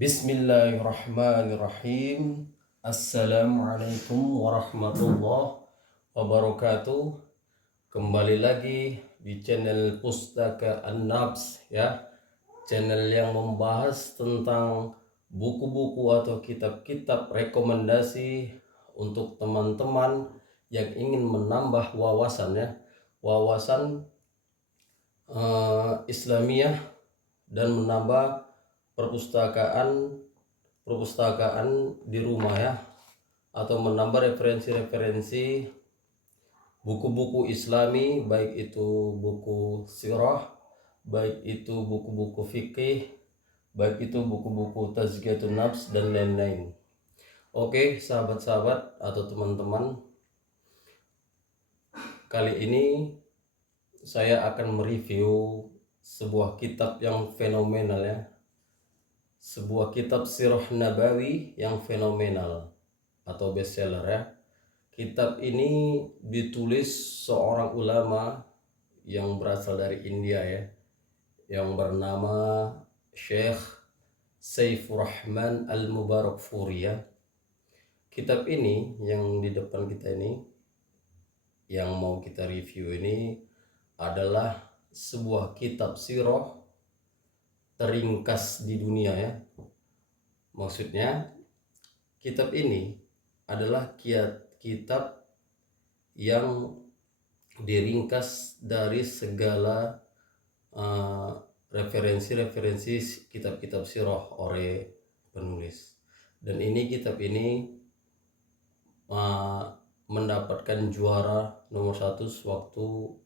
Bismillahirrahmanirrahim. Assalamualaikum warahmatullahi wabarakatuh. Kembali lagi di channel Pustaka An-Nabs ya. Channel yang membahas tentang buku-buku atau kitab-kitab rekomendasi untuk teman-teman yang ingin menambah wawasan ya. Wawasan Islamiyah dan menambah perpustakaan di rumah ya, atau menambah referensi-referensi buku-buku Islami, baik itu buku sirah, baik itu buku-buku fikih, baik itu buku-buku tazkiyatun nafs dan lain-lain. Oke, sahabat-sahabat atau teman-teman, kali ini saya akan mereview sebuah kitab yang fenomenal ya. Sebuah kitab sirah nabawi yang fenomenal atau bestseller ya. Kitab ini ditulis seorang ulama yang berasal dari India ya, yang bernama Syekh Saifur Rahman Al-Mubarakfuri ya. Kitab ini yang di depan kita ini, yang mau kita review ini adalah sebuah kitab sirah teringkas di dunia ya. Maksudnya kitab ini adalah kitab yang diringkas dari segala referensi-referensi kitab-kitab sirah oleh penulis. Dan kitab ini mendapatkan juara nomor 1 sewaktu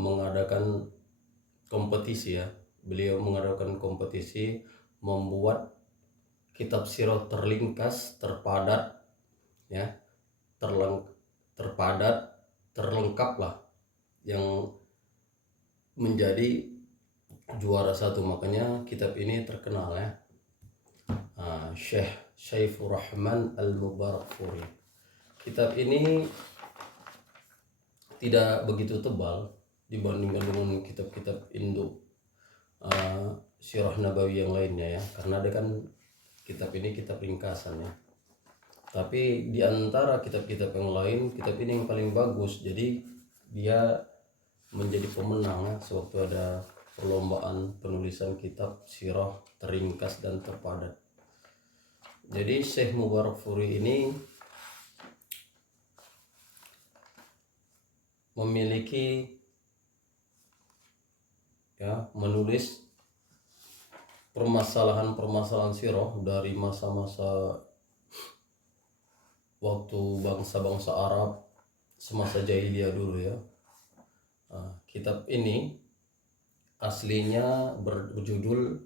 mengadakan kompetisi ya. Beliau mengadakan kompetisi membuat kitab sirah terringkas, terpadat ya, terlengkap lah, yang menjadi juara 1. Makanya kitab ini terkenal ya. Syekh Saifur Rahman Al-Mubarakfuri. Kitab ini tidak begitu tebal dibandingkan dengan kitab-kitab Indo sirah nabawi yang lainnya ya, karena ada kan kitab ini kitab ringkasan ya. Tapi di antara kitab-kitab yang lain, kitab ini yang paling bagus. Jadi dia menjadi pemenang ya, sewaktu ada perlombaan penulisan kitab sirah teringkas dan terpadat. Jadi Syekh Mubarakfuri ini memiliki ya, menulis permasalahan-permasalahan sirah dari masa-masa waktu bangsa-bangsa Arab semasa jahiliyah dulu ya. Kitab ini aslinya berjudul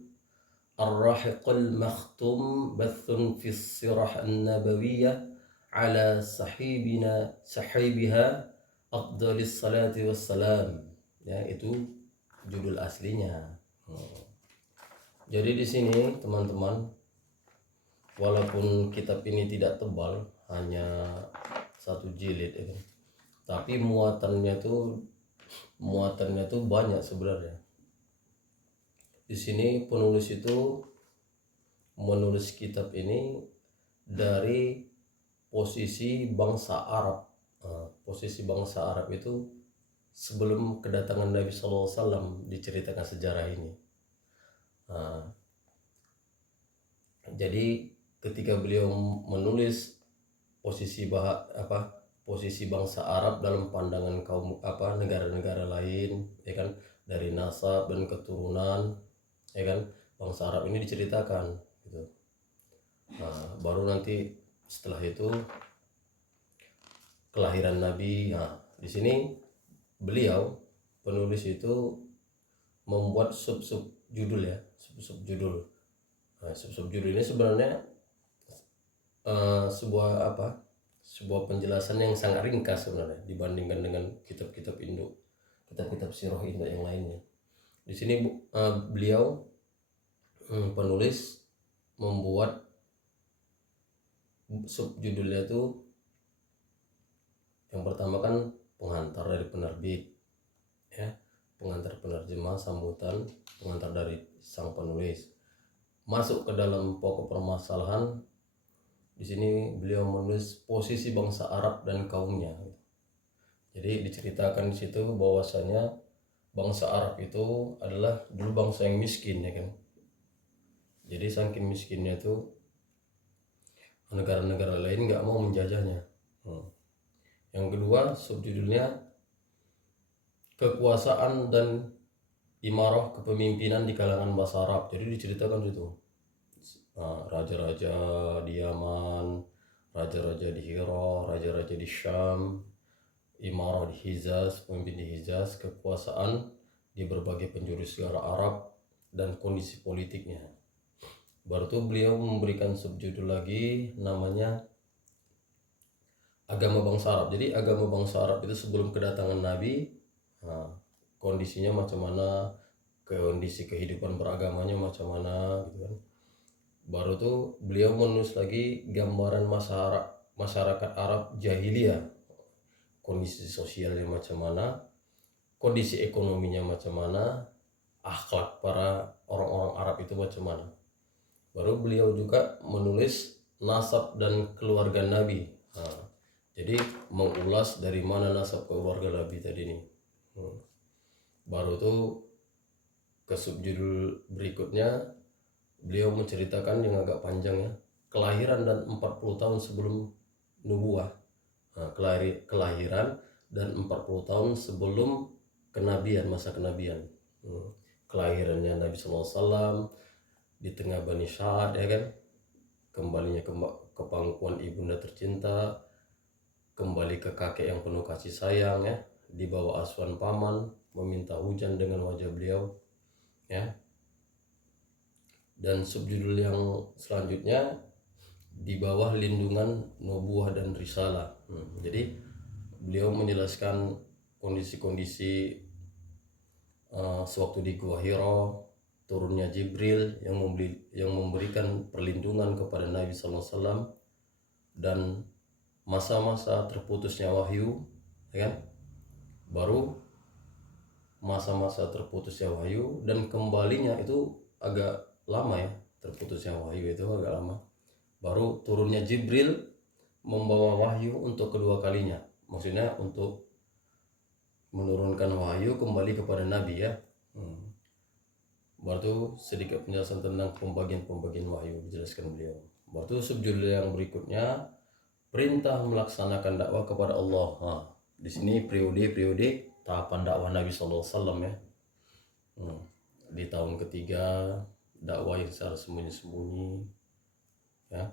Ar-Rahiqul Makhtum Bathun fi Sirah An-Nabawiyah ala sahibiha afdalis salati wassalam ya, itu judul aslinya. Jadi di sini teman-teman, walaupun kitab ini tidak tebal, hanya 1 jilid ya, tapi muatannya tuh banyak sebenarnya. Di sini penulis itu menulis kitab ini dari posisi bangsa Arab. Posisi bangsa Arab itu sebelum kedatangan Nabi SAW, diceritakan sejarah ini. Jadi ketika beliau menulis posisi bangsa Arab dalam pandangan kaum negara-negara lain ya kan, dari nasab dan keturunan ya kan, bangsa Arab ini diceritakan gitu. Baru nanti setelah itu kelahiran Nabi. Di sini beliau penulis itu membuat sub-sub judul ya, sub-sub judul. Sub-sub judul ini sebenarnya sebuah penjelasan yang sangat ringkas sebenarnya dibandingkan dengan kitab-kitab Indo, kitab-kitab sirah Indo yang lainnya. Di sini beliau penulis membuat subjudulnya itu, yang pertama kan pengantar dari penerbit ya, pengantar penerjemah, sambutan, pengantar dari sang penulis. masuk ke dalam pokok permasalahan, di sini beliau menulis posisi bangsa Arab dan kaumnya. Jadi diceritakan di situ bahwasanya bangsa Arab itu adalah dulu bangsa yang miskin, ya kan. Jadi saking miskinnya itu negara-negara lain nggak mau menjajahnya. Yang kedua, subjudulnya kekuasaan dan imarah kepemimpinan di kalangan bangsa Arab. Jadi diceritakan situ raja-raja di Yaman, raja-raja di Hira, raja-raja di Syam, imarah di Hijaz, pemimpin di Hijaz, kekuasaan di berbagai penjuru negara Arab, dan kondisi politiknya. Baru itu beliau memberikan subjudul lagi namanya agama bangsa Arab. Jadi agama bangsa Arab itu sebelum kedatangan Nabi, kondisinya macam mana, kondisi kehidupan beragamanya macam mana gitu kan. Baru tuh beliau menulis lagi gambaran masyarakat Arab jahiliyah, kondisi sosialnya macam mana, kondisi ekonominya macam mana, akhlak para orang-orang Arab itu macam mana. Baru beliau juga menulis nasab dan keluarga Nabi. Jadi mengulas dari mana nasab keluarga Nabi tadi ini. Baru tuh ke subjudul berikutnya beliau menceritakan yang agak panjang ya, kelahiran dan 40 tahun sebelum nubuah. Kelahiran dan 40 tahun sebelum kenabian, masa kenabian. Kelahirannya Nabi SAW di tengah Bani Sa'ad, ya kan, kembalinya ke pangkuan ibunda tercinta, kembali ke kakek yang penuh kasih sayang ya, di bawah asuhan paman, meminta hujan dengan wajah beliau ya. Dan subjudul yang selanjutnya di bawah lindungan nubuah dan risalah. Jadi beliau menjelaskan kondisi-kondisi sewaktu di Gua Hira, turunnya Jibril yang memberikan perlindungan kepada Nabi SAW, dan masa-masa terputusnya wahyu, ya kan? Baru masa-masa terputusnya wahyu dan kembalinya itu agak lama ya, terputusnya wahyu itu agak lama. Baru turunnya Jibril membawa wahyu untuk kedua kalinya, maksudnya untuk menurunkan wahyu kembali kepada Nabi ya. Baru sedikit penjelasan tentang pembagian wahyu dijelaskan beliau. Baru subjudul yang berikutnya perintah melaksanakan dakwah kepada Allah. Di sini periode tahapan dakwah Nabi SAW ya. Di tahun ketiga dakwah yang secara sembunyi-sembunyi ya.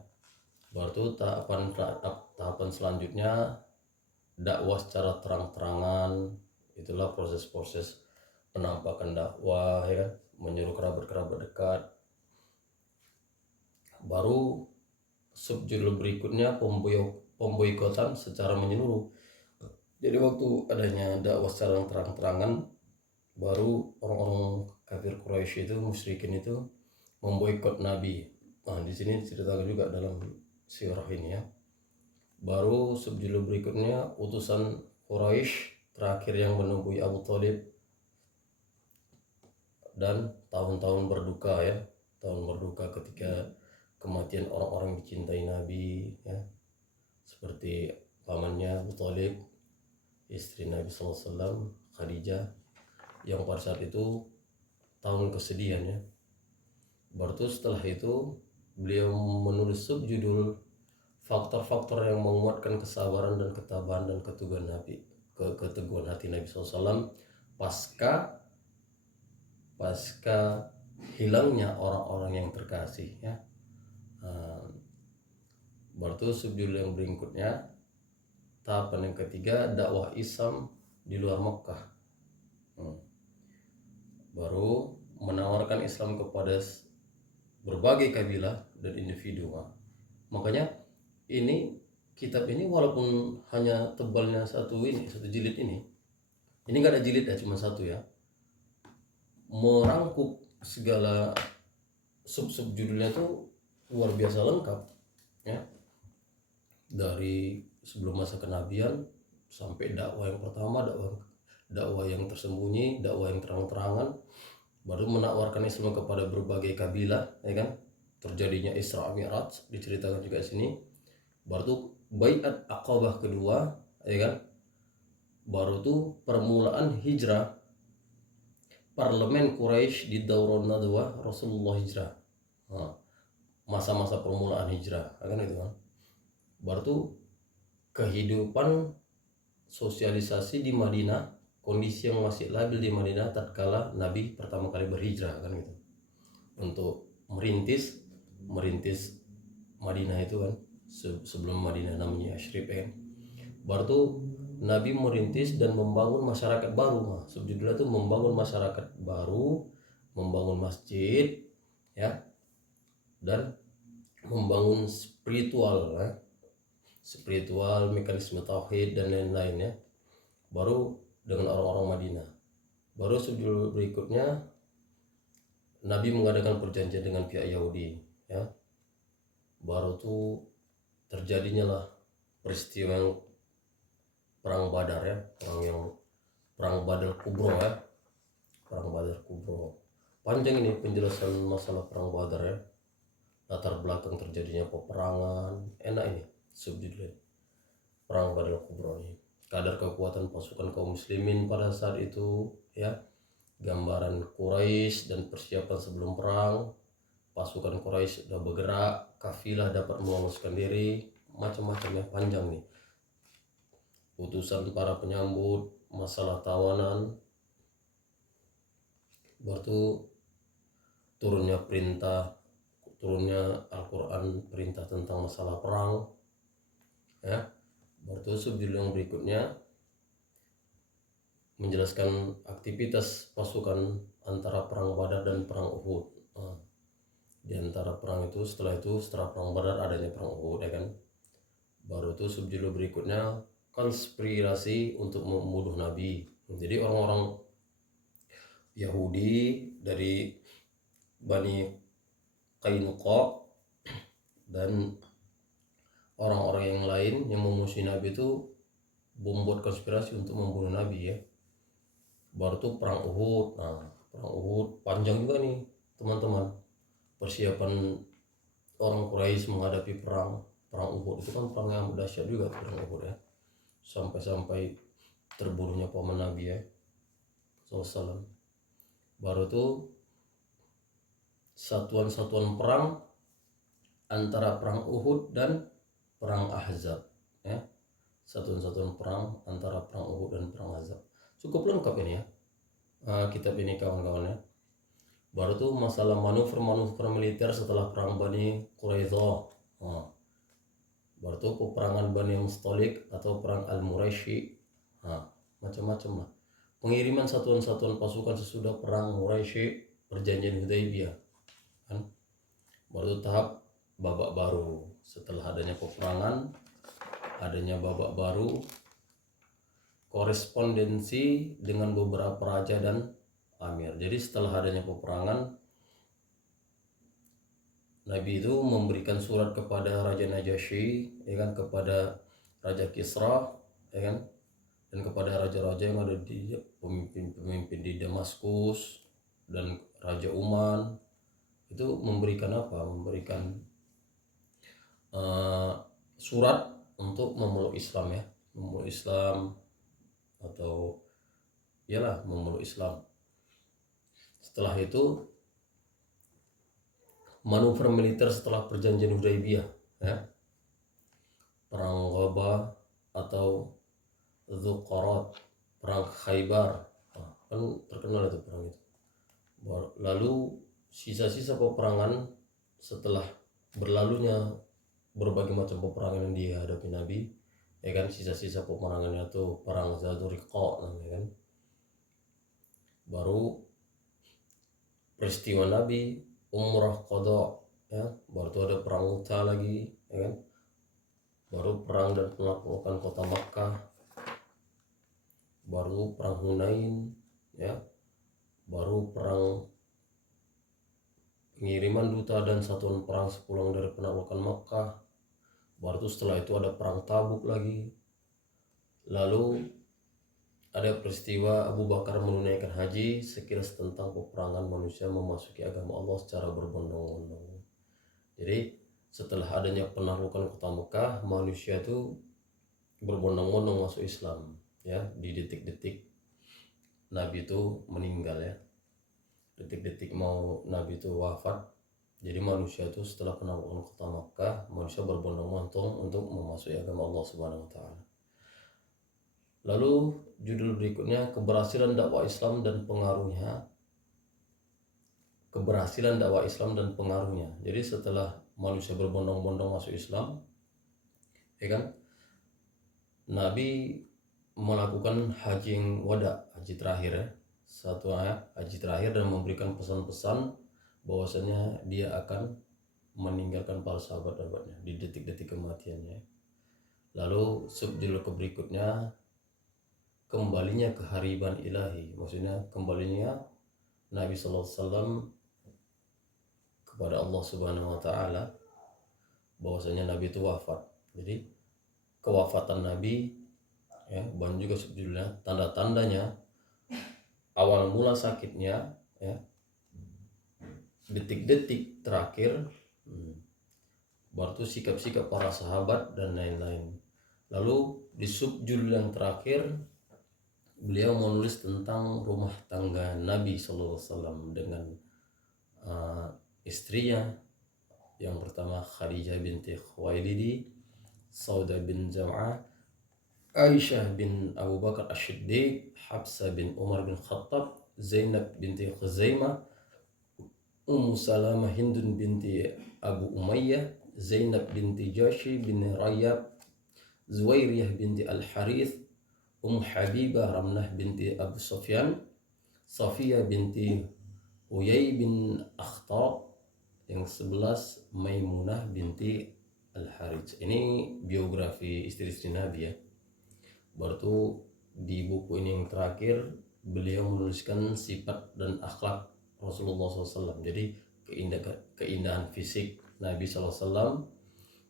Baru tahapan selanjutnya dakwah secara terang-terangan. Itulah proses-proses penampakan dakwah ya, menyuruh kerabat-kerabat dekat. Baru subjudul berikutnya pemboikotan secara menyeluruh. Jadi waktu adanya dakwah secara terang-terangan, baru orang-orang kafir Quraisy itu, musyrikin itu memboikot Nabi. Di sini diceritakan juga dalam sirah ini ya. Baru subjudul berikutnya utusan Quraisy terakhir yang menemui Abu Thalib, dan tahun-tahun berduka ya, tahun berduka ketika kematian orang-orang yang dicintai Nabi ya, seperti pamannya Abu Thalib, istri Nabi SAW Khadijah, yang pada saat itu tahun kesedihan ya. Baru setelah itu beliau menulis subjudul faktor-faktor yang menguatkan kesabaran dan ketabahan dan keteguhan hati Nabi SAW pasca hilangnya orang-orang yang terkasih ya. Baru subjudul yang berikutnya tahapan yang ketiga dakwah Islam di luar Mekah. Baru menawarkan Islam kepada berbagai kabilah dan individu. Makanya ini kitab ini walaupun hanya tebalnya satu jilid ini nggak ada jilid ya, cuma satu ya, merangkup segala sub judulnya tuh luar biasa lengkap ya, dari sebelum masa kenabian sampai dakwah yang pertama, dakwah yang tersembunyi, dakwah yang terang-terangan, baru menawarkan Islam kepada berbagai kabilah ya kan, terjadinya Isra Mi'raj diceritakan juga di sini. Baru tuh Baiat Aqabah kedua, ya kan? Baru tuh permulaan hijrah parlemen Quraisy di Daurun Nadwa Rasulullah hijrah. Nah, masa-masa permulaan hijrah, kan itu kan. Baru tuh kehidupan sosialisasi di Madinah, kondisi yang masih labil di Madinah tatkala Nabi pertama kali berhijrah, kan gitu. Untuk merintis Madinah itu kan, sebelum Madinah namanya Yashrib, kan. Baru tuh Nabi merintis dan membangun masyarakat baru. Nah, subjudulnya itu membangun masyarakat baru, membangun masjid, ya, dan membangun spiritual, ya. Spiritual, mekanisme tauhid dan lain-lain, ya. Baru dengan orang-orang Madinah. Baru subjudul berikutnya Nabi mengadakan perjanjian dengan pihak Yahudi, ya. Baru tuh terjadinya lah peristiwa yang perang Badar, ya, perang Badar Kubro, ya. Perang Badar Kubro. Panjang ini penjelasan masalah perang Badar, ya. Latar belakang terjadinya peperangan, enak ini subjudulnya. Perang Badar Kubro ini. Kadar kekuatan pasukan kaum muslimin pada saat itu, ya. Gambaran Quraisy dan persiapan sebelum perang. Pasukan Quraisy sudah bergerak, kafilah dapat meloloskan diri, macam-macam, ya, panjang nih. Utusan para penyambut, masalah tawanan, baru turunnya Al-Quran, perintah tentang masalah perang, ya. Baru subjudul yang berikutnya menjelaskan aktivitas pasukan antara perang Badar dan perang Uhud. Nah, di antara perang itu, setelah perang Badar adanya perang Uhud, ya kan. Baru subjudul berikutnya konspirasi untuk membunuh Nabi. Jadi orang-orang Yahudi dari Bani Qainuqa dan orang-orang yang lain yang memusuhi Nabi itu membuat konspirasi untuk membunuh Nabi, ya. Baru tuh perang Uhud. Nah, perang Uhud panjang juga nih, teman-teman. Persiapan orang Quraisy menghadapi perang Uhud itu kan perang yang dahsyat juga, perang Uhud, ya. Sampai terbunuhnya paman Nabi, ya, SAW. Baru tuh satuan-satuan perang antara perang Uhud dan perang Ahzab, ya. Satuan-satuan perang antara perang Uhud dan perang Ahzab. Cukup lengkap ini, ya, kitab ini, kawan-kawan, ya. Baru tuh masalah manuver militer setelah perang Bani Quraidah. Nah, baru tuh peperangan Bani Mustalik atau perang Al-Muraisi. Nah, macam-macam lah. Pengiriman satuan-satuan pasukan sesudah perang Muraisi, perjanjian Hudaybiyah, kan. Baru tahap babak baru setelah adanya peperangan, adanya babak baru, korespondensi dengan beberapa raja dan amir. Jadi setelah adanya peperangan, Nabi itu memberikan surat kepada Raja Najasyi, ya kan, kepada Raja Kisra, ya kan, dan kepada raja-raja yang ada di pemimpin di Damaskus dan Raja Uman. Itu memberikan apa? Memberikan surat untuk memeluk Islam, ya, memeluk Islam, atau iyalah memeluk Islam. Setelah itu manuver militer setelah perjanjian Hudaybiyah, ya, perang Ghabah atau Dzuqarat, perang Khaybar. Nah, kan terkenal itu perang itu. Lalu sisa-sisa peperangan setelah berlalunya berbagai macam peperangan yang dihadapi Nabi, ya kan, sisa-sisa peperangannya itu perang Zatul Riqa namanya, kan. Baru peristiwa Nabi Umrah Qadha, ya. Baru itu ada perang Mu'tah lagi, ya kan. Baru perang dan penaklukan kota Makkah. Baru perang Hunain, ya. Baru perang pengiriman duta dan satuan perang sepulang dari penaklukan Makkah. Baru itu setelah itu ada perang Tabuk lagi. Lalu ada peristiwa Abu Bakar menunaikan haji, sekilas tentang peperangan manusia memasuki agama Allah secara berbondong-bondong. Jadi setelah adanya penaklukan kota Mekah, manusia itu berbondong-bondong masuk Islam ya, di detik-detik Nabi itu meninggal ya, detik-detik mau Nabi itu wafat. Jadi manusia itu setelah penaklukan kota Mekah, manusia berbondong-bondong untuk memasuki agama Allah Subhanahu wa taala. Lalu judul berikutnya, keberhasilan dakwah Islam dan pengaruhnya. Keberhasilan dakwah Islam dan pengaruhnya. Jadi setelah manusia berbondong-bondong masuk Islam, ya kan, Nabi melakukan haji yang wada, haji terakhir ya, satu haji terakhir, dan memberikan pesan-pesan bahwasanya dia akan meninggalkan para sahabat-sahabatnya di detik-detik kematiannya. Lalu subjudul berikutnya, kembalinya kehariban ilahi, maksudnya kembalinya Nabi SAW kepada Allah Subhanahu wa taala, bahwasanya Nabi itu wafat. Jadi kewafatan Nabi ya, dan juga subjudulnya tanda-tandanya, awal mula sakitnya ya, detik-detik terakhir, baru sikap-sikap para sahabat dan lain-lain. Lalu di subjudul yang terakhir beliau menulis tentang rumah tangga Nabi SAW dengan istrinya. Yang pertama Khadijah binti Khuwailid, Saudah bin Zam'ah, Aisyah bin Abu Bakar Ash-Shiddiq, Hafsah bin Umar bin Khattab, Zainab binti Khuzaimah, Ummu Salamah Hindun binti Abu Umayyah, Zainab binti Jashi bin Rayyab, Zuwairiyah binti Al-Harith, Habibah Ramlah binti Abu Sufyan, Safiyah binti Uyay bin Akhtab, yang 11 Maimunah binti Al-Harith. Ini biografi istri-istri Nabi ya. Baru di buku ini yang terakhir beliau menuliskan sifat dan akhlak Rasulullah SAW. Jadi keindahan fisik Nabi SAW,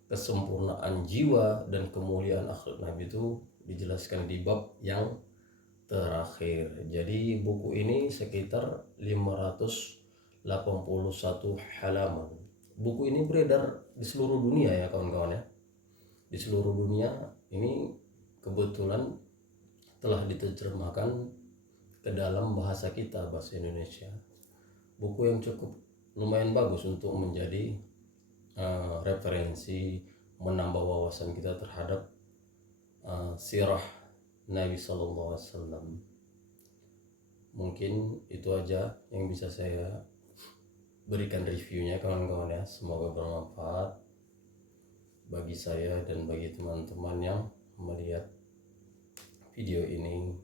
kesempurnaan jiwa dan kemuliaan akhlak Nabi itu dijelaskan di bab yang terakhir. Jadi buku ini sekitar 581 halaman. Buku ini beredar di seluruh dunia ya kawan-kawan ya. Di seluruh dunia ini kebetulan telah diterjemahkan ke dalam bahasa kita, bahasa Indonesia. Buku yang cukup lumayan bagus untuk menjadi referensi, menambah wawasan kita terhadap sirah Nabi SAW. Mungkin itu aja yang bisa saya berikan reviewnya kawan-kawan ya. Semoga bermanfaat bagi saya dan bagi teman-teman yang melihat video ini.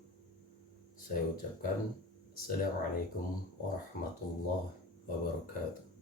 Saya ucapkan Assalamualaikum warahmatullahi wabarakatuh.